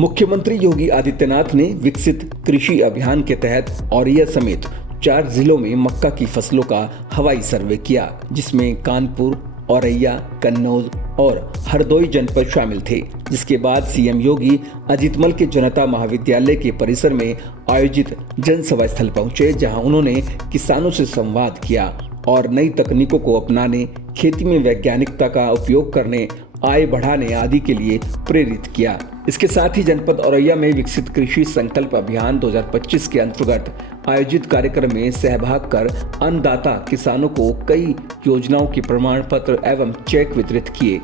मुख्यमंत्री योगी आदित्यनाथ ने विकसित कृषि अभियान के तहत औरैया समेत 4 जिलों में मक्का की फसलों का हवाई सर्वे किया, जिसमें कानपुर, औरैया, कन्नौज और हरदोई जनपद शामिल थे। जिसके बाद सीएम योगी अजीतमल के जनता महाविद्यालय के परिसर में आयोजित जनसभा स्थल पहुंचे, जहां उन्होंने किसानों से संवाद किया और नई तकनीकों को अपनाने, खेती में वैज्ञानिकता का उपयोग करने, आय बढ़ाने आदि के लिए प्रेरित किया। इसके साथ ही जनपद औरैया में विकसित कृषि संकल्प अभियान 2025 के अंतर्गत आयोजित कार्यक्रम में सहभाग कर अन्नदाता किसानों को कई योजनाओं के प्रमाण पत्र एवं चेक वितरित किए।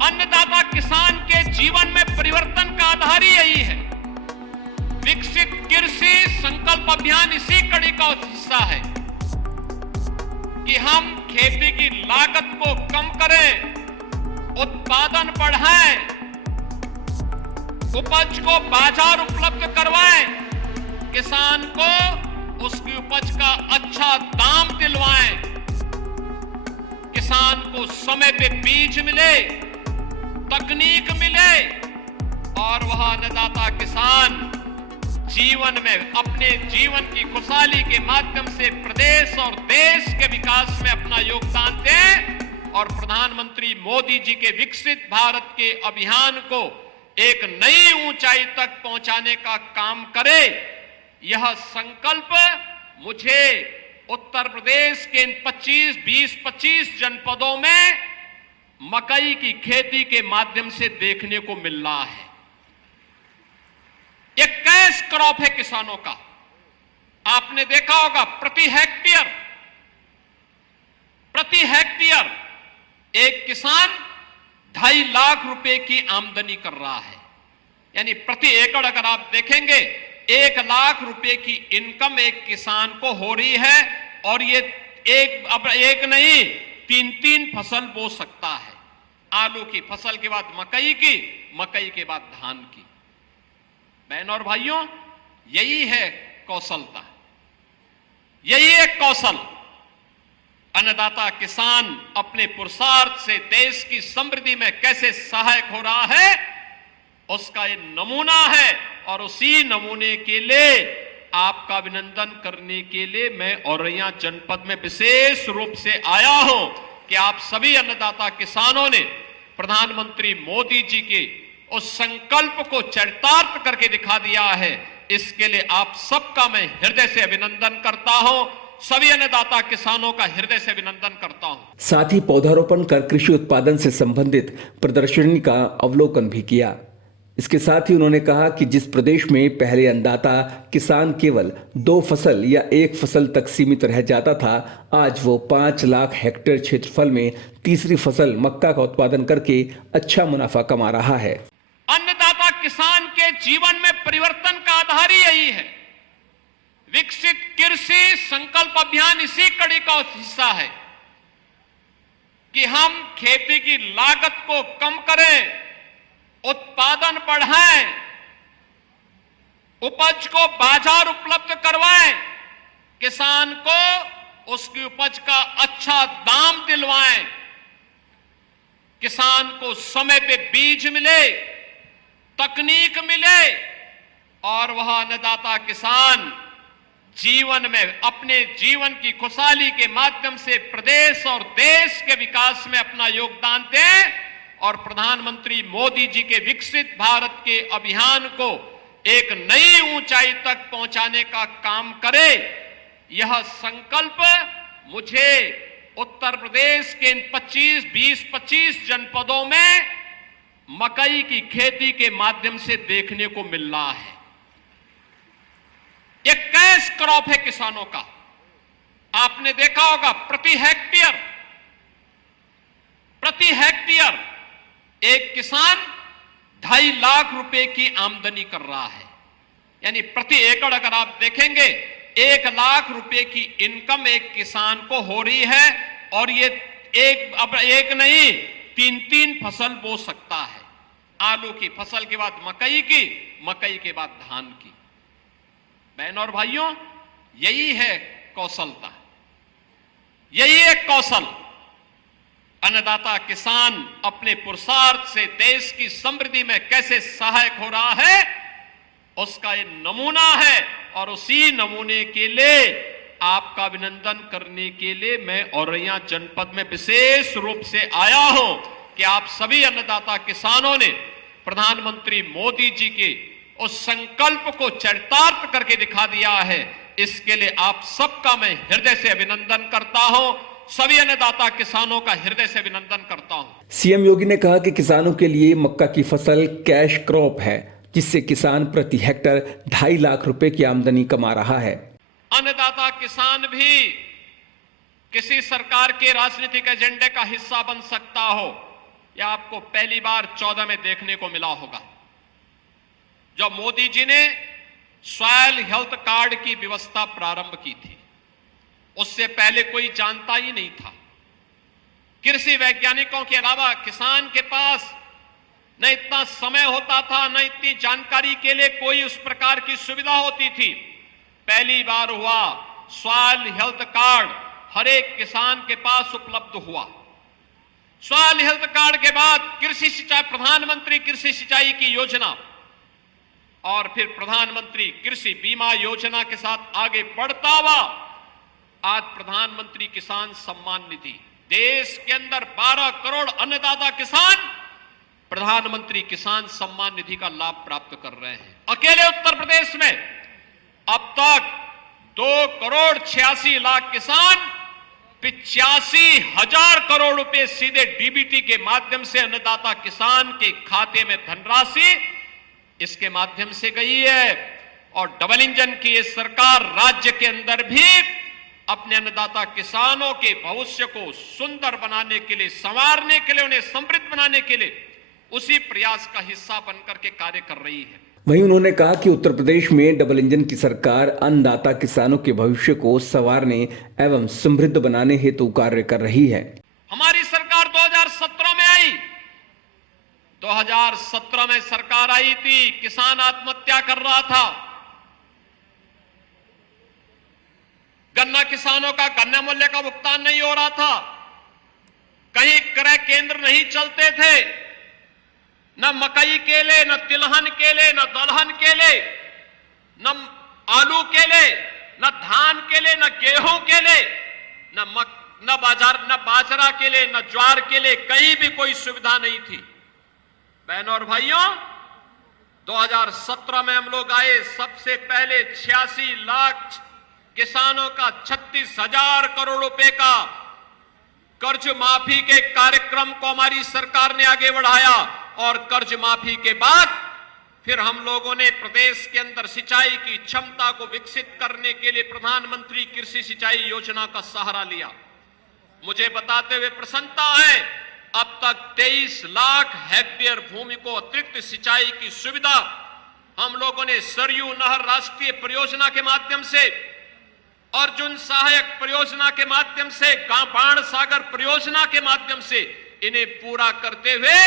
अन्नदाता किसान के जीवन में परिवर्तन का आधार ही यही है। विकसित कृषि संकल्प अभियान इसी कड़ी का हिस्सा है कि हम खेती की लागत को कम करें, उत्पादन बढ़ाएं, उपज को बाजार उपलब्ध करवाएं, किसान को उसकी उपज का अच्छा दाम दिलवाएं, किसान को समय पे बीज मिले, तकनीक मिले और वह अन्नदाता किसान जीवन में अपने जीवन की खुशहाली के माध्यम से प्रदेश और देश के विकास में अपना योगदान दे और प्रधानमंत्री मोदी जी के विकसित भारत के अभियान को एक नई ऊंचाई तक पहुंचाने का काम करे। यह संकल्प मुझे उत्तर प्रदेश के इन 20-25 जनपदों में मकई की खेती के माध्यम से देखने को मिल रहा है। यह कैश क्रॉप है किसानों का। आपने देखा होगा प्रति हेक्टेयर एक किसान 2.5 लाख रुपए की आमदनी कर रहा है। यानी प्रति एकड़ अगर आप देखेंगे 1 लाख रुपए की इनकम एक किसान को हो रही है और ये अब एक नहीं 3 फसल बो सकता है। आलू की फसल के बाद मकई की, मकई के बाद धान की। बहनों और भाइयों, यही है कौशलता, यही एक कौशल। अन्नदाता किसान अपने पुरुषार्थ से देश की समृद्धि में कैसे सहायक हो रहा है, उसका ये नमूना है। और उसी नमूने के लिए आपका अभिनंदन करने के लिए मैं औरैया जनपद में विशेष रूप से आया हूं कि आप सभी अन्नदाता किसानों ने प्रधानमंत्री मोदी जी के उस संकल्प को चरितार्थ करके दिखा दिया है। इसके लिए आप सबका मैं हृदय से अभिनंदन करता हूं। सभी अन्नदाता किसानों का हृदय से अभिनंदन करता हूं। साथ ही पौधारोपण कर कृषि उत्पादन से संबंधित प्रदर्शनी का अवलोकन भी किया। इसके साथ ही उन्होंने कहा कि जिस प्रदेश में पहले अन्नदाता किसान केवल 2 फसल या 1 फसल तक सीमित रह जाता था, आज वो 5 लाख हेक्टेयर क्षेत्रफल में तीसरी फसल मक्का का उत्पादन करके अच्छा मुनाफा कमा रहा है। अन्नदाता किसान के जीवन में परिवर्तन का आधार ही यही है। विकसित कृषि संकल्प अभियान इसी कड़ी का हिस्सा है कि हम खेती की लागत को कम करें, उत्पादन बढ़ाएं, उपज को बाजार उपलब्ध करवाएं, किसान को उसकी उपज का अच्छा दाम दिलवाएं, किसान को समय पे बीज मिले, तकनीक मिले और वह अन्नदाता किसान जीवन में अपने जीवन की खुशहाली के माध्यम से प्रदेश और देश के विकास में अपना योगदान दे और प्रधानमंत्री मोदी जी के विकसित भारत के अभियान को एक नई ऊंचाई तक पहुंचाने का काम करे। यह संकल्प मुझे उत्तर प्रदेश के इन 20-25 जनपदों में मकई की खेती के माध्यम से देखने को मिल रहा है। यह कैश क्रॉप है किसानों का। आपने देखा होगा प्रति हेक्टेयर एक किसान 2.5 लाख रुपए की आमदनी कर रहा है। यानी प्रति एकड़ अगर आप देखेंगे 1 लाख रुपए की इनकम एक किसान को हो रही है और ये अब एक नहीं 3 फसल बो सकता है। आलू की फसल के बाद मकई की, मकई के बाद धान की। बहनों और भाइयों, यही है कौशलता, यही एक कौशल। अन्नदाता किसान अपने पुरुषार्थ से देश की समृद्धि में कैसे सहायक हो रहा है, उसका ये नमूना है। और उसी नमूने के लिए आपका अभिनंदन करने के लिए मैं औरैया जनपद में विशेष रूप से आया हूं कि आप सभी अन्नदाता किसानों ने प्रधानमंत्री मोदी जी के उस संकल्प को चरितार्थ करके दिखा दिया है। इसके लिए आप सबका मैं हृदय से अभिनंदन करता हूं, सभी अन्नदाता किसानों का हृदय से अभिनंदन करता हूं। सीएम योगी ने कहा कि किसानों के लिए मक्का की फसल कैश क्रॉप है, जिससे किसान प्रति हेक्टर 2.5 लाख रुपए की आमदनी कमा रहा है। अन्नदाता किसान भी किसी सरकार के राजनीतिक एजेंडे का हिस्सा बन सकता हो, यह आपको पहली बार 14 में देखने को मिला होगा, जब मोदी जी ने सॉइल हेल्थ कार्ड की व्यवस्था प्रारंभ की थी। उससे पहले कोई जानता ही नहीं था। कृषि वैज्ञानिकों के अलावा किसान के पास न इतना समय होता था, न इतनी जानकारी के लिए कोई उस प्रकार की सुविधा होती थी। पहली बार हुआ सॉइल हेल्थ कार्ड हर एक किसान के पास उपलब्ध हुआ। सॉइल हेल्थ कार्ड के बाद कृषि सिंचाई, प्रधानमंत्री कृषि सिंचाई की योजना और फिर प्रधानमंत्री कृषि बीमा योजना के साथ आगे बढ़ता हुआ आज प्रधानमंत्री किसान सम्मान निधि। देश के अंदर 12 करोड़ अन्नदाता किसान प्रधानमंत्री किसान सम्मान निधि का लाभ प्राप्त कर रहे हैं। अकेले उत्तर प्रदेश में अब तक 2 करोड़ 86 लाख किसान 85,000 करोड़ रुपए सीधे डीबीटी के माध्यम से अन्नदाता किसान के खाते में धनराशि इसके माध्यम से गई है। और डबल इंजन की ये सरकार राज्य के अंदर भी अपने अन्नदाता किसानों के भविष्य को सुंदर बनाने के लिए, संवारने के लिए, उन्हें समृद्ध बनाने के लिए उसी प्रयास का हिस्सा बनकर के कार्य कर रही है। वहीं उन्होंने कहा कि उत्तर प्रदेश में डबल इंजन की सरकार अन्नदाता किसानों के भविष्य को संवारने एवं समृद्ध बनाने हेतु कार्य कर रही है। हमारी सरकार 2017 में आई। 2017 में सरकार आई थी, किसान आत्महत्या कर रहा था। गन्ना किसानों का गन्ना मूल्य का भुगतान नहीं हो रहा था। कहीं क्रय केंद्र नहीं चलते थे, न मकई केले, न तिलहन केले, न दलहन केले, न आलू केले, न धान केले, न गेहूं केले, न बाजरा केले, न ज्वार केले, कहीं भी कोई सुविधा नहीं थी। बहनों और भाइयों, 2017 में हम लोग आए, सबसे पहले 86 लाख किसानों का 36,000 करोड़ रुपए का कर्ज माफी के कार्यक्रम को हमारी सरकार ने आगे बढ़ाया। और कर्ज माफी के बाद फिर हम लोगों ने प्रदेश के अंदर सिंचाई की क्षमता को विकसित करने के लिए प्रधानमंत्री कृषि सिंचाई योजना का सहारा लिया। मुझे बताते हुए प्रसन्नता है, अब तक 23 लाख हेक्टेयर भूमि को अतिरिक्त सिंचाई की सुविधा हम लोगों ने सरयू नहर राष्ट्रीय परियोजना के माध्यम से, अर्जुन सहायक परियोजना के माध्यम से, बाण सागर परियोजना के माध्यम से इन्हें पूरा करते हुए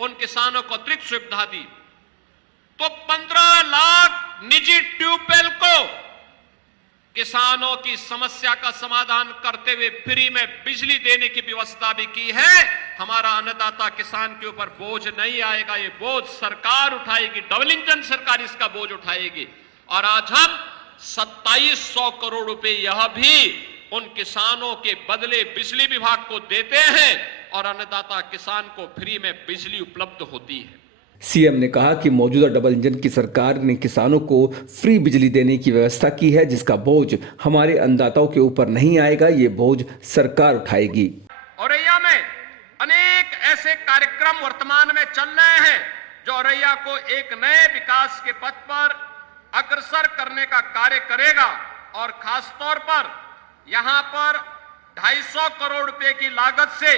उन किसानों को अतिरिक्त सुविधा दी। तो 15 लाख निजी ट्यूबवेल को किसानों की समस्या का समाधान करते हुए फ्री में बिजली देने की व्यवस्था भी की है। हमारा अन्नदाता किसान के ऊपर बोझ नहीं आएगा, ये बोझ सरकार उठाएगी, डबल इंजन सरकार इसका बोझ उठाएगी। और आज हम 2700 करोड़ रुपए यह भी उन किसानों के बदले बिजली विभाग को देते हैं और अन्नदाता किसान को फ्री में बिजली उपलब्ध होती है। सीएम ने कहा कि मौजूदा डबल इंजन की सरकार ने किसानों को फ्री बिजली देने की व्यवस्था की है, जिसका बोझ हमारे अन्नदाताओं के ऊपर नहीं आएगा, ये बोझ सरकार उठाएगी। औरैया में अनेक ऐसे कार्यक्रम वर्तमान में चल रहे हैं जो औरैया को एक नए विकास के पथ पर अग्रसर करने का कार्य करेगा। और खास तौर पर यहां पर 250 करोड़ रुपए की लागत से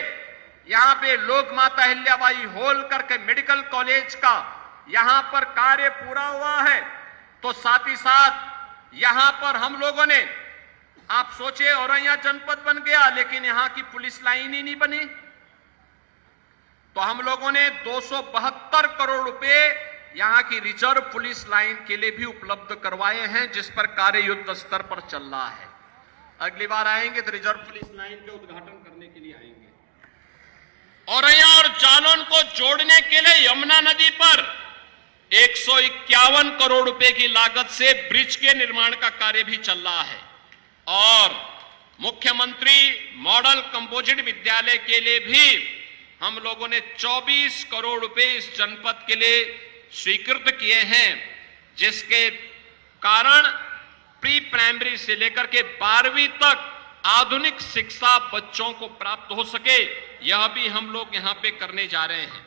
यहां पे लोक माता अहिल्याबाई होलकर के मेडिकल कॉलेज का यहां पर कार्य पूरा हुआ है। तो साथ ही साथ यहां पर हम लोगों ने, आप सोचे औरैया जनपद बन गया लेकिन यहां की पुलिस लाइन ही नहीं बनी, तो हम लोगों ने 272 करोड़ रुपए यहां की रिजर्व पुलिस लाइन के लिए भी उपलब्ध करवाए हैं, जिस पर कार्य युद्ध स्तर पर चल रहा है। अगली बार आएंगे तो रिजर्व पुलिस लाइन के उद्घाटन करने के लिए आएंगे। औरैया और जालौन को जोड़ने के लिए यमुना नदी पर 151 करोड़ रुपए की लागत से ब्रिज के निर्माण का कार्य भी चल रहा है और मुख्यमंत्री मॉडल कंपोजिट विद्यालय के लिए भी हम लोगों ने 24 करोड़ रुपए इस जनपद के लिए स्वीकृत किए हैं, जिसके कारण प्री प्राइमरी से लेकर के 12वीं तक आधुनिक शिक्षा बच्चों को प्राप्त हो सके, यह भी हम लोग यहां पे करने जा रहे हैं।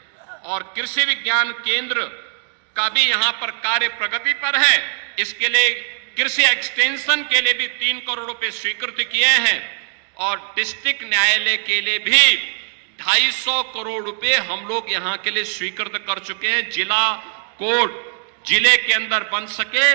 और कृषि विज्ञान केंद्र का भी यहां पर कार्य प्रगति पर है। इसके लिए कृषि एक्सटेंशन के लिए भी 3 करोड़ रुपए स्वीकृत किए हैं और डिस्ट्रिक्ट न्यायालय के लिए भी 250 करोड़ रुपए हम लोग यहां के लिए स्वीकृत कर चुके हैं। जिला कोर्ट जिले के अंदर बन सके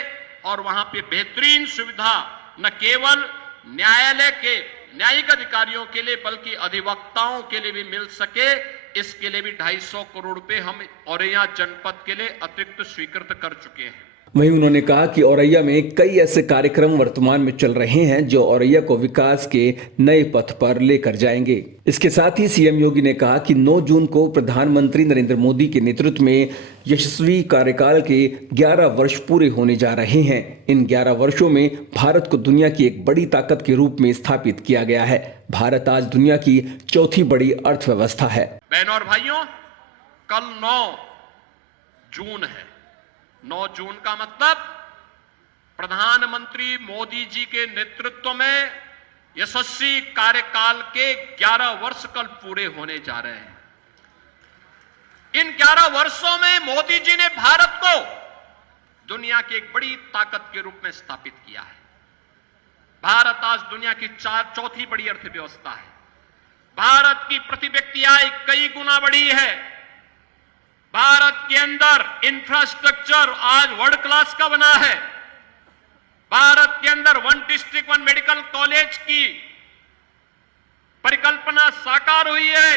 और वहां पे बेहतरीन सुविधा न केवल न्यायालय के न्यायिक अधिकारियों के लिए बल्कि अधिवक्ताओं के लिए भी मिल सके, इसके लिए भी 250 करोड़ रुपए हम औरैया जनपद के लिए अतिरिक्त स्वीकृत कर चुके हैं। वहीं उन्होंने कहा कि औरैया में कई ऐसे कार्यक्रम वर्तमान में चल रहे हैं जो औरैया को विकास के नए पथ पर लेकर जाएंगे। इसके साथ ही सीएम योगी ने कहा कि 9 जून को प्रधानमंत्री नरेंद्र मोदी के नेतृत्व में यशस्वी कार्यकाल के 11 वर्ष पूरे होने जा रहे हैं। इन 11 वर्षों में भारत को दुनिया की एक बड़ी ताकत के रूप में स्थापित किया गया है। भारत आज दुनिया की चौथी बड़ी अर्थव्यवस्था है। बहनों और भाइयों, कल 9 जून है। 9 जून का मतलब प्रधानमंत्री मोदी जी के नेतृत्व में यशस्वी कार्यकाल के 11 वर्ष कल पूरे होने जा रहे हैं। इन 11 वर्षों में मोदी जी ने भारत को दुनिया की एक बड़ी ताकत के रूप में स्थापित किया है। भारत आज दुनिया की चौथी बड़ी अर्थव्यवस्था है। भारत की प्रति व्यक्ति आय कई गुना बढ़ी है। भारत के अंदर इंफ्रास्ट्रक्चर आज वर्ल्ड क्लास का बना है। भारत के अंदर 1 डिस्ट्रिक्ट 1 मेडिकल कॉलेज की परिकल्पना साकार हुई है।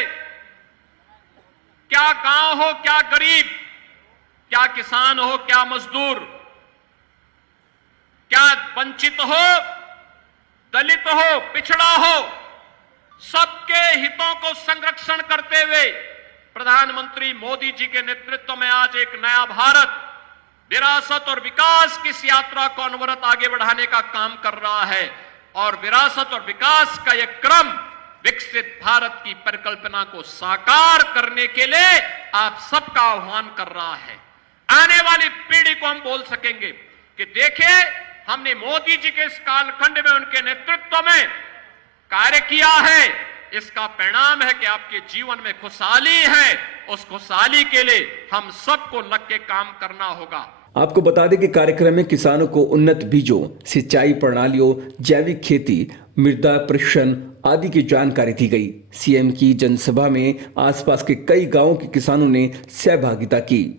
क्या गांव हो, क्या गरीब, क्या किसान हो, क्या मजदूर, क्या वंचित हो, दलित हो, पिछड़ा हो, सबके हितों को संरक्षण करते हुए प्रधानमंत्री मोदी जी के नेतृत्व में आज एक नया भारत विरासत और विकास की इस यात्रा को अनवरत आगे बढ़ाने का काम कर रहा है। और विरासत और विकास का यह क्रम विकसित भारत की परिकल्पना को साकार करने के लिए आप सबका आह्वान कर रहा है। आने वाली पीढ़ी को हम बोल सकेंगे कि देखिए, हमने मोदी जी के इस कालखंड में उनके नेतृत्व में कार्य किया है। इसका परिणाम है कि आपके जीवन में खुशहाली है। उस खुशहाली के लिए हम सबको लग के काम करना होगा। आपको बता दें कि कार्यक्रम में किसानों को उन्नत बीजों, सिंचाई प्रणालियों, जैविक खेती, मृदा परीक्षण आदि की जानकारी दी गई। सीएम की जनसभा में आसपास के कई गांवों के किसानों ने सहभागिता की।